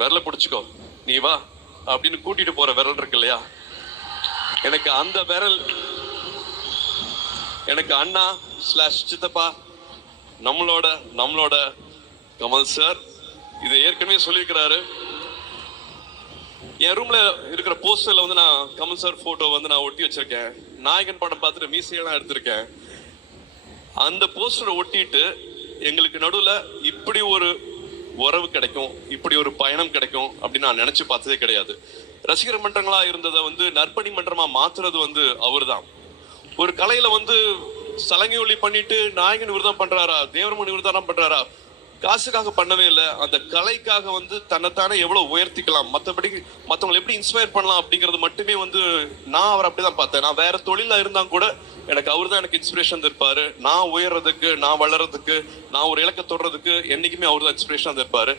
விரல பிடிச்சிக்கோ நீ வா அப்படின்னு கூட்டிட்டு போற விரல் இருக்கு இல்லையா, எனக்கு அந்த விரல் எனக்கு அண்ணா ஸ்லாஷ் சித்தப்பா நம்மளோட கமல் சார் இதை ஏற்கனவே சொல்லியிருக்கிறாரு. என் ரூம்ல இருக்கிற போஸ்டர்ல வந்து நான் கமல் சார் போட்டோ வந்து நான் ஒட்டி வச்சிருக்கேன். நாயகன் படம் பார்த்துட்டு மீசையெல்லாம் எடுத்திருக்கேன். அந்த போஸ்டரை ஒட்டிட்டு எங்களுக்கு நடுவுல இப்படி ஒரு உறவு கிடைக்கும், இப்படி ஒரு பயணம் கிடைக்கும் அப்படின்னு நான் நினைச்சு பார்த்ததே கிடையாது. ரசிகர் மன்றங்களா இருந்ததை வந்து நற்பணி மன்றமா மாத்துறது வந்து அவர்தான். ஒரு கலையில வந்து சலங்கை ஒளி பண்ணிட்டு நாயகன் விருதம் பண்றாரா, தேவரமணி விருதம் பண்றாரா, காசுக்காக பண்ணவே இல்லை. அந்த கலைக்காக வந்து தன்னைத்தானே எவ்வளவு உயர்த்திக்கலாம், மற்றபடி மற்றவங்களை எப்படி இன்ஸ்பயர் பண்ணலாம் அப்படிங்கிறது மட்டுமே வந்து நான் அவர் அப்படிதான் பார்த்தேன். நான் வேற தொழில இருந்தா கூட எனக்கு அவர் தான் எனக்கு இன்ஸ்பிரேஷன் இருப்பாரு. நான் உயர்றதுக்கு, நான் வளர்றதுக்கு, நான் ஒரு இலக்கை தொடுறதுக்கு என்னைக்குமே அவர் தான் இன்ஸ்பிரேஷன் இருப்பாரு.